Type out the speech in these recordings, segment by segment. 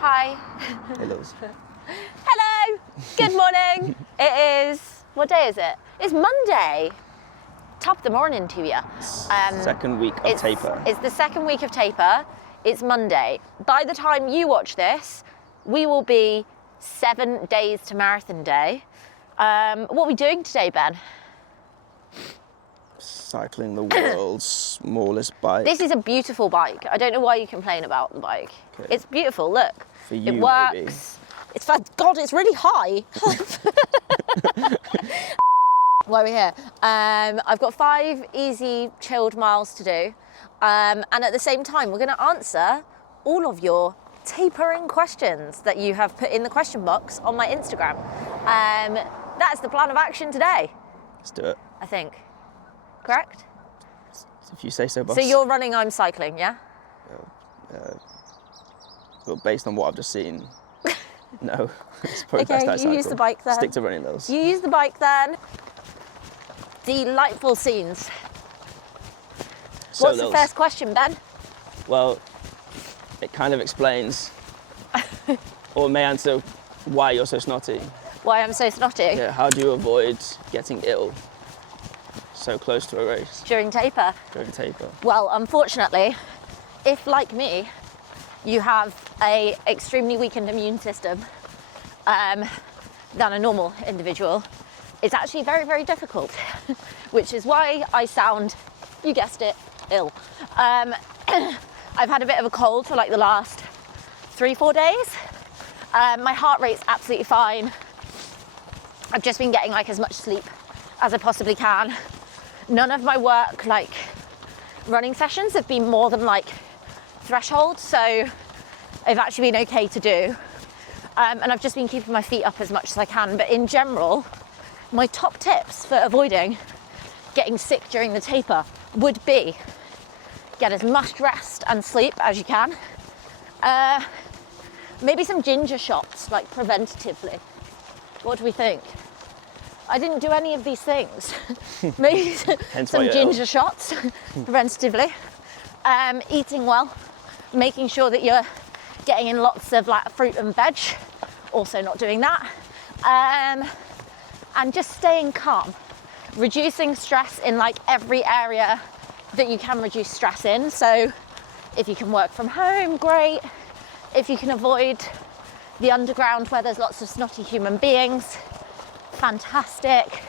Hi. Hello. Hello. Good morning. It is, what day is it? It's Monday. Top of the morning to you. Second week of taper. It's the second week of taper. It's Monday. By the time you watch this, we will be 7 days to marathon day. What are we doing today, Ben? Cycling the world's smallest bike. This is a beautiful bike. I don't know why you complain about the bike. Okay. It's beautiful, look. For you, it works. maybe. It's fun. God, it's really high. Why are we here? I've got 5 easy, chilled miles to do. And at the same time, we're going to answer all of your tapering questions that you have put in the question box on my Instagram. That's the plan of action today. Let's do it. I think. Correct? If you say so, boss. So you're running, I'm cycling, yeah? Well, based on what I've just seen, no. It's probably Okay, best I you cycle. use the bike then. Stick to running those. You use the bike then. Delightful scenes. So What's the first question, Ben? Well, it kind of explains, or may answer, why you're so snotty. Why I'm so snotty? Yeah, how do you avoid getting ill so close to a race During taper? during taper? Well, unfortunately, if like me, you have a extremely weakened immune system than a normal individual, it's actually very, very difficult, which is why I sound, you guessed it, ill. I've had a bit of a cold for like the last 3-4 days. My heart rate's absolutely fine. I've just been getting like as much sleep as I possibly can. None of my work, like running sessions, have been more than like threshold, so they've actually been okay to do. And I've just been keeping my feet up as much as I can. But in general, my top tips for avoiding getting sick during the taper would be get as much rest and sleep as you can. Maybe some ginger shots, like preventatively. What do we think? I didn't do any of these things. Maybe some ginger shots preventatively. Eating well, making sure that you're getting in lots of like fruit and veg, also not doing that. And just staying calm, reducing stress in like every area that you can reduce stress in. So if you can work from home, great. If you can avoid the underground where there's lots of snotty human beings, fantastic.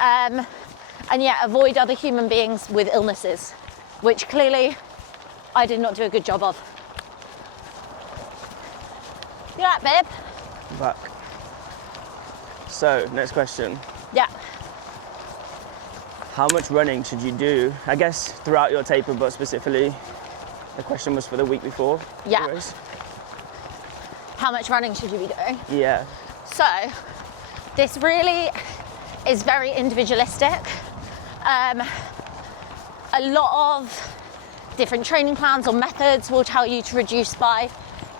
And yeah, avoid other human beings with illnesses, which clearly I did not do a good job of. You alright, babe? I'm back. So, next question. Yeah. How much running should you do? I guess throughout your taper, but specifically, the question was for the week before. Yeah. The race. How much running should you be doing? Yeah. So, this really is very individualistic. A lot of different training plans or methods will tell you to reduce by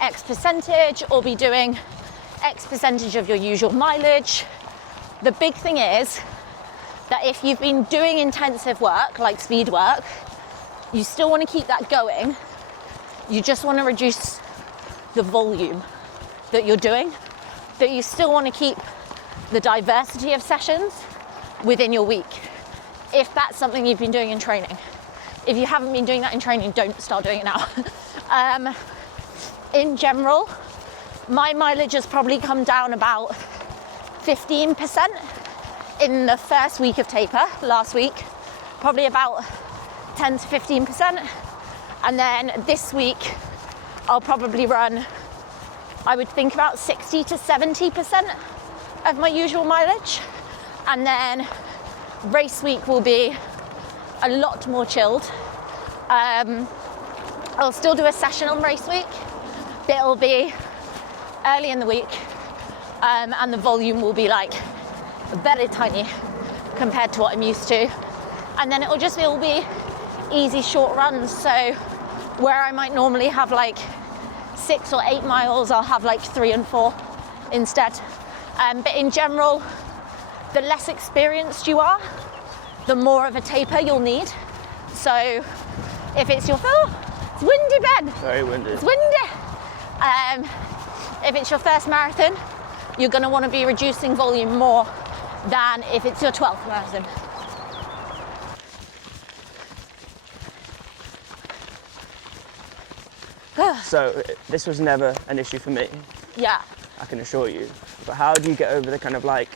X percentage or be doing X percentage of your usual mileage. The big thing is that if you've been doing intensive work, like speed work, you still want to keep that going. You just want to reduce the volume that you're doing, but you still want to keep the diversity of sessions within your week, if that's something you've been doing in training. If you haven't been doing that in training, don't start doing it now. In general, my mileage has probably come down about 15% in the first week of taper, last week, probably about 10 to 15%. And then this week, I'll probably run, I would think about 60 to 70% of my usual mileage. And then race week will be a lot more chilled. I'll still do a session on race week, but it'll be early in the week, and the volume will be like very tiny compared to what I'm used to. And then it'll just all be easy short runs. So where I might normally have like 6 or 8 miles, I'll have like 3 and 4 instead. But in general, the less experienced you are, the more of a taper you'll need. So if it's your, oh, it's windy, Ben. Very windy. It's windy. If it's your first marathon, you're going to want to be reducing volume more than if it's your 12th marathon. So this was never an issue for me, Yeah. I can assure you. But how do you get over the kind of like,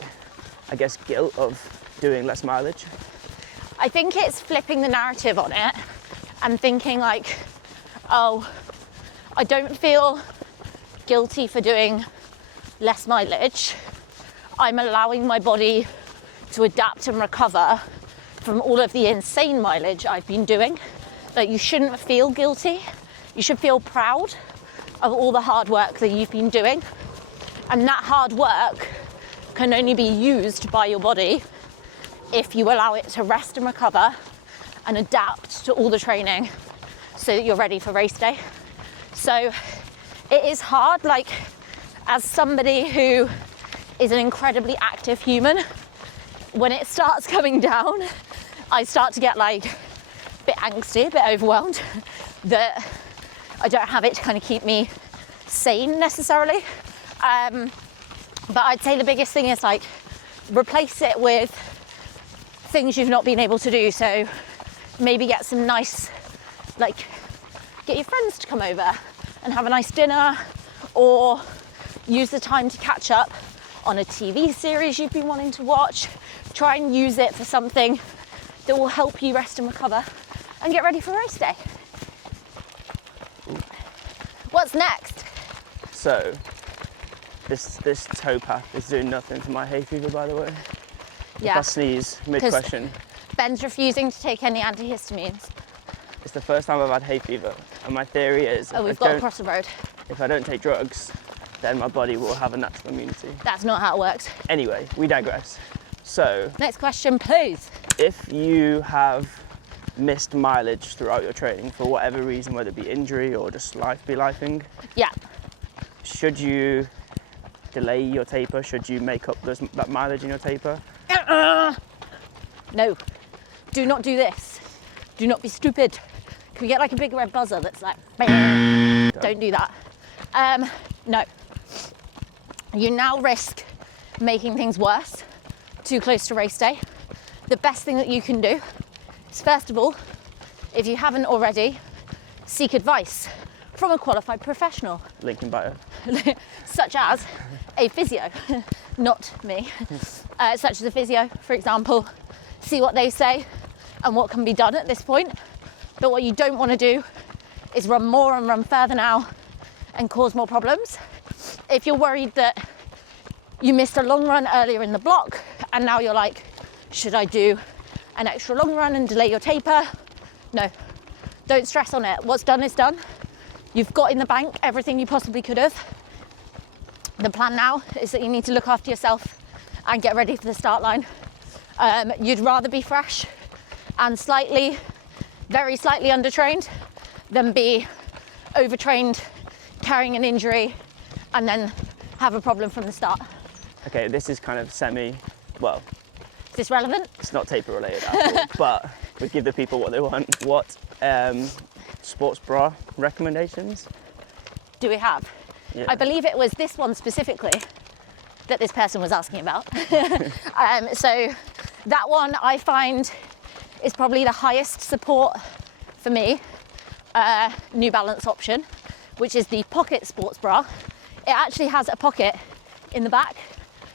I guess, guilt of doing less mileage? I think it's flipping the narrative on it and thinking like, oh, I don't feel guilty for doing less mileage. I'm allowing my body to adapt and recover from all of the insane mileage I've been doing. Like, you shouldn't feel guilty. You should feel proud of all the hard work that you've been doing. And that hard work can only be used by your body if you allow it to rest and recover and adapt to all the training so that you're ready for race day. So it is hard, like, as somebody who is an incredibly active human, when it starts coming down, I start to get like a bit angsty, a bit overwhelmed that I don't have it to kind of keep me sane necessarily. But I'd say the biggest thing is like replace it with things you've not been able to do. So maybe get some nice, like, get your friends to come over and have a nice dinner, or use the time to catch up on a TV series you've been wanting to watch. Try and use it for something that will help you rest and recover and get ready for race day. What's next? So this tow path is doing nothing for my hay fever, by the way. If I sneeze mid-question. Ben's refusing to take any antihistamines. It's the first time I've had hay fever, and my theory is We've got to cross the road. If I don't take drugs, then my body will have a natural immunity. That's not how it works. Anyway, we digress. So, next question, please. If you have missed mileage throughout your training for whatever reason, whether it be injury or just life be lifing, yeah, should you delay your taper? Should you make up that mileage in your taper? No, do not do this. Do not be stupid. Can we get like a big red buzzer that's like, don't do that. No. You now risk making things worse too close to race day. The best thing that you can do is, first of all, if you haven't already, seek advice from a qualified professional. Link in bio. Such as a physio, not me. Such as a physio, for example. See what they say and what can be done at this point. But what you don't want to do is run more and run further now and cause more problems. If you're worried that you missed a long run earlier in the block and now you're like, should I do an extra long run and delay your taper? No, don't stress on it. What's done is done. You've got in the bank everything you possibly could have. The plan now is that you need to look after yourself and get ready for the start line. You'd rather be fresh and very slightly undertrained than be overtrained, carrying an injury, and then have a problem from the start. Okay, this is kind of well, Is this relevant? It's not taper related at all, but we give the people what they want. What sports bra recommendations do we have? Yeah. I believe it was this one specifically that this person was asking about. So that one I find is probably the highest support for me, New Balance option, which is the pocket sports bra. It actually has a pocket in the back.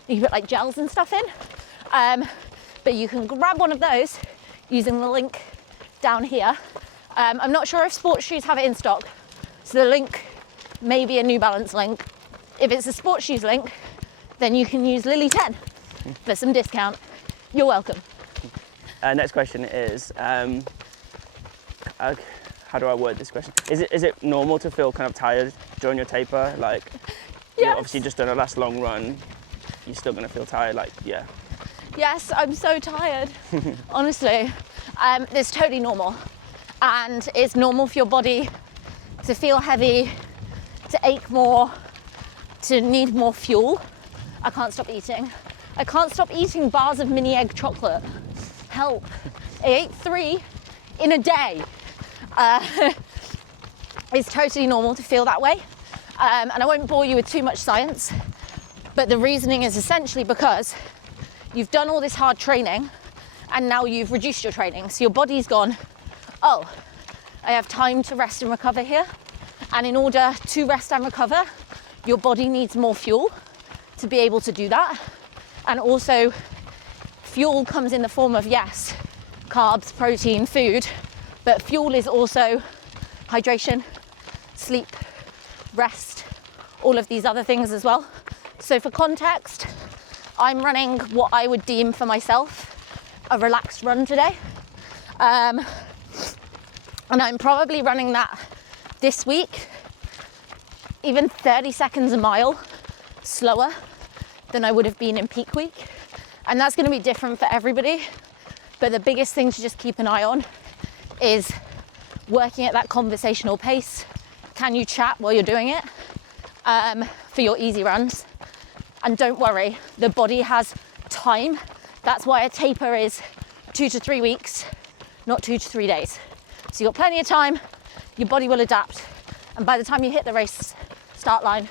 You can put like gels and stuff in. But you can grab one of those using the link down here. I'm not sure if sports shoes have it in stock, so the link may be a New Balance link. If it's a sports shoes link, then you can use Lily10 for some discount. You're welcome. Next question is, how do I word this question? Is it normal to feel kind of tired during your taper? Like, yes. You've obviously just done a last long run, you're still gonna feel tired, like, yeah. Yes, I'm so tired, honestly. It's totally normal. And it's normal for your body to feel heavy, to ache more, to need more fuel. I can't stop eating. I can't stop eating bars of mini egg chocolate. Help. I ate 3 in a day. It's totally normal to feel that way. And I won't bore you with too much science, but the reasoning is essentially because you've done all this hard training and now you've reduced your training. So your body's gone, oh, I have time to rest and recover here. And in order to rest and recover, your body needs more fuel to be able to do that. And also, fuel comes in the form of, yes, carbs, protein, food, but fuel is also hydration, sleep, rest, all of these other things as well. So for context, I'm running what I would deem for myself a relaxed run today. And I'm probably running that this week, even 30 seconds a mile slower than I would have been in peak week. And that's going to be different for everybody. But the biggest thing to just keep an eye on is working at that conversational pace. Can you chat while you're doing it for your easy runs? And don't worry, the body has time. That's why a taper is 2 to 3 weeks, not 2 to 3 days. So you've got plenty of time, your body will adapt. And by the time you hit the race start line,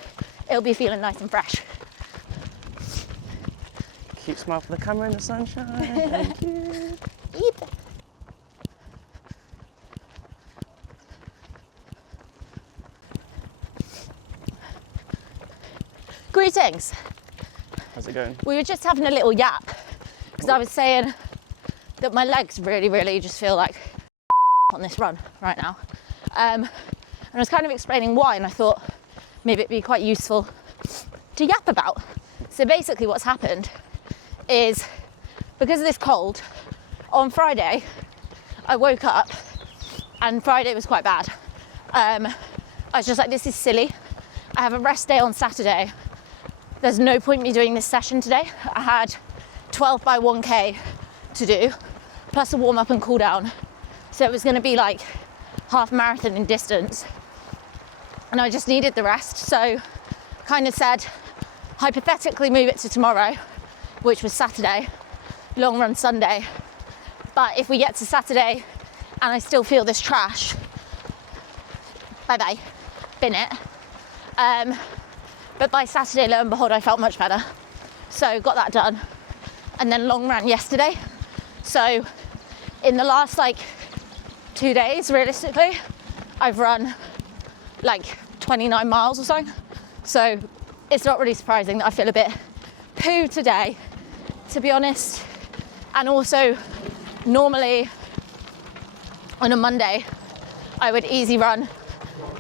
it'll be feeling nice and fresh. Keep smiling for the camera in the sunshine. Thank you. Yep. Greetings. How's it going? We were just having a little yap because I was saying that my legs really just feel like on this run right now. And I was kind of explaining why, and I thought maybe it'd be quite useful to yap about. So basically what's happened is, because of this cold, on Friday I woke up and Friday was quite bad. I was just like, this is silly. I have a rest day on Saturday. There's no point me doing this session today. I had 12 by 1K to do, plus a warm up and cool down. So it was gonna be like half marathon in distance. And I just needed the rest. So kind of said, hypothetically move it to tomorrow, which was Saturday, long run Sunday. But if we get to Saturday and I still feel this trash, bye-bye, bin it. But by Saturday, lo and behold, I felt much better. So got that done. And then long ran yesterday. So in the last like 2 days, realistically, I've run like 29 miles or so. So it's not really surprising that I feel a bit poo today, to be honest. And also, normally on a Monday, I would easy run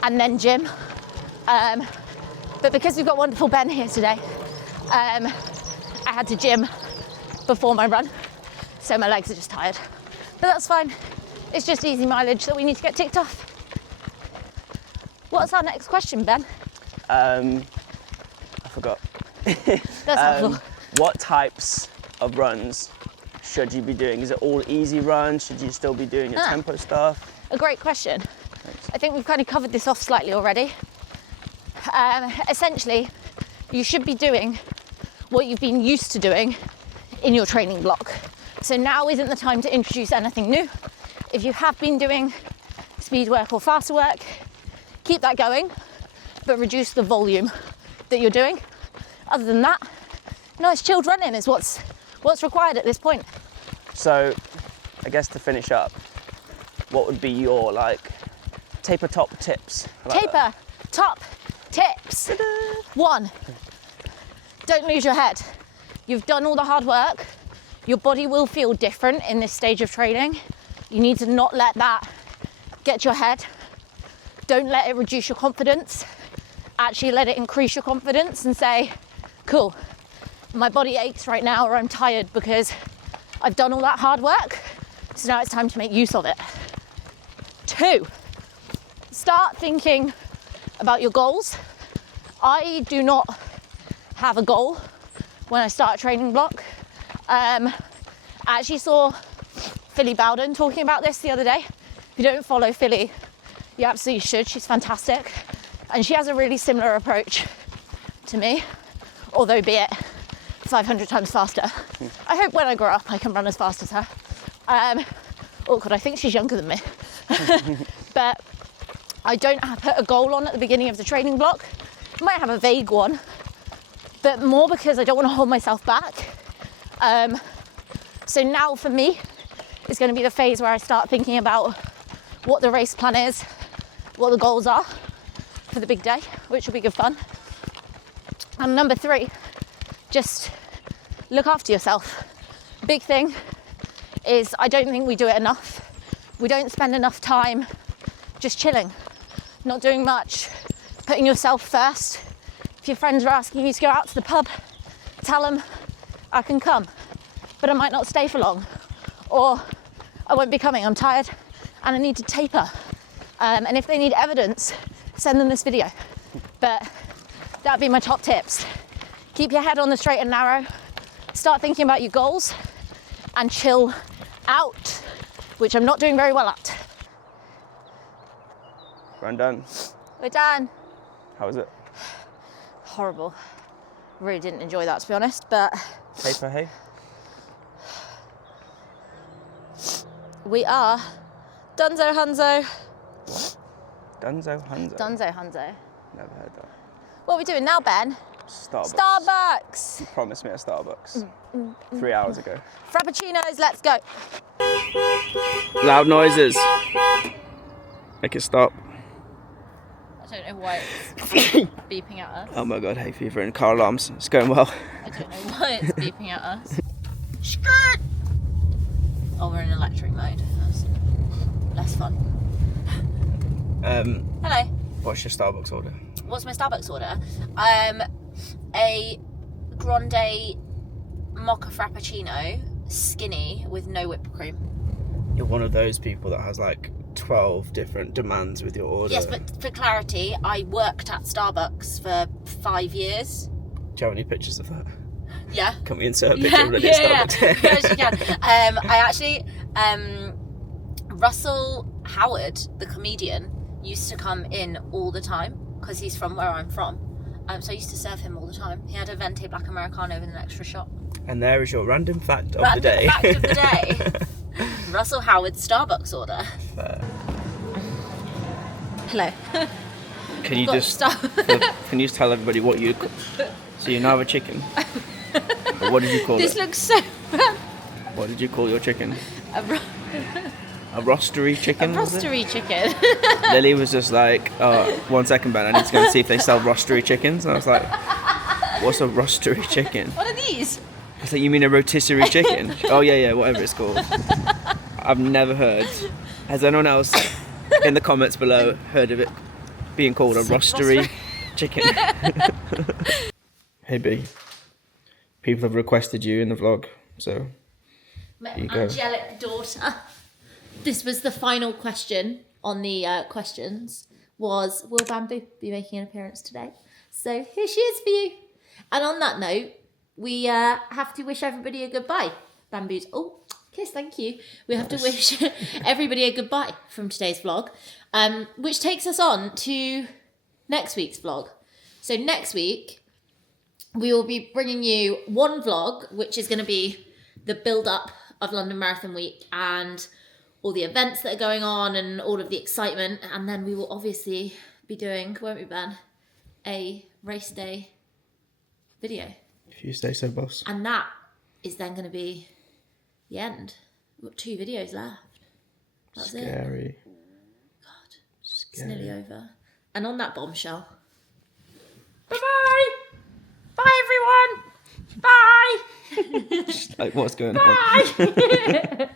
and then gym. But because we've got wonderful Ben here today, I had to gym before my run. So my legs are just tired. But that's fine. It's just easy mileage that we need to get ticked off. What's our next question, Ben? I forgot. That's helpful. What types of runs should you be doing? Is it all easy runs? Should you still be doing your tempo stuff? A great question. Thanks. I think we've kind of covered this off slightly already. Essentially, you should be doing what you've been used to doing in your training block. So now isn't the time to introduce anything new. If you have been doing speed work or faster work, keep that going, but reduce the volume that you're doing. Other than that, nice chilled running is what's required at this point. So, I guess to finish up, what would be your like taper top tips? Taper top tips. Ta-da. 1, don't lose your head. You've done all the hard work. Your body will feel different in this stage of training. You need to not let that get to your head. Don't let it reduce your confidence. Actually let it increase your confidence and say, cool, my body aches right now, or I'm tired because I've done all that hard work. So now it's time to make use of it. 2, start thinking about your goals. I do not have a goal when I start a training block. I actually saw Philly Bowden talking about this the other day. If you don't follow Philly, you absolutely should. She's fantastic. And she has a really similar approach to me, although be it 500 times faster. I hope when I grow up I can run as fast as her. Awkward, I think she's younger than me. But I don't put a goal on at the beginning of the training block. might have a vague one, but more because I don't want to hold myself back. So now for me, it's going to be the phase where I start thinking about what the race plan is, what the goals are for the big day, which will be good fun. And number 3, just look after yourself. Big thing is I don't think we do it enough. We don't spend enough time just chilling, not doing much, putting yourself first. If your friends are asking you to go out to the pub, tell them I can come, but I might not stay for long, or I won't be coming, I'm tired and I need to taper. And if they need evidence, send them this video. But that'd be my top tips. Keep your head on the straight and narrow, start thinking about your goals, and chill out, which I'm not doing very well at. Run done. We're done. How was it? Horrible. Really didn't enjoy that, to be honest, but Taper, hey? we are Dunzo Hunzo. Dunzo Hunzo? Dunzo Hunzo. Never heard that. What are we doing now, Ben? Starbucks. Starbucks. You promised me a Starbucks 3 hours ago. Frappuccinos, let's go. Loud noises. Make it stop. I don't know why it's beeping at us. Oh my god, hay fever and car alarms. It's going well. I don't know why it's beeping at us. Skirt! Oh, we're in electric mode. That's less fun. Hello. What's your Starbucks order? What's my Starbucks order? A grande mocha frappuccino, skinny, with no whipped cream. You're one of those people that has like 12 different demands with your order. Yes, but for clarity, I worked at Starbucks for 5 years. Do you have any pictures of that? Yeah. Can we insert a picture of Lily at Starbucks? Yes, you can. I actually, Russell Howard, the comedian, used to come in all the time because he's from where I'm from. So I used to serve him all the time. He had a venti black Americano with an extra shot. And there is your random fact of the day. Fact of the day. Russell Howard's Starbucks order. Hello. Can you can you just tell everybody what you... So you now have a chicken. But what did you call it? This looks so bad. What did you call your chicken? A roastery A chicken? roastery chicken. Lily was just like, oh, 1 second, Ben, I need to go and see if they sell roastery chickens. And I was like, what's a roastery chicken? What are these? I was like, you mean a rotisserie chicken? Oh, yeah, whatever it's called. I've never heard. Has anyone else in the comments below heard of it being called a roastery chicken? Hey, B. People have requested you in the vlog, so My here you go. angelic daughter. This was the final question on the questions, was will Bamboo be making an appearance today? So here she is for you. And on that note, we have to wish everybody a goodbye. Bamboo's, oh, kiss, thank you. We have to wish everybody a goodbye from today's vlog, which takes us on to next week's vlog. So next week, we will be bringing you one vlog, which is going to be the build-up of London Marathon Week and all the events that are going on and all of the excitement. And then we will obviously be doing, won't we, Ben, a race day video. If you say so, boss. And that is then going to be the end. We've got 2 videos left. That's Scary. it. God, it's nearly over. And on that bombshell, bye-bye! Bye, everyone! Bye! Like, what's going on? Bye!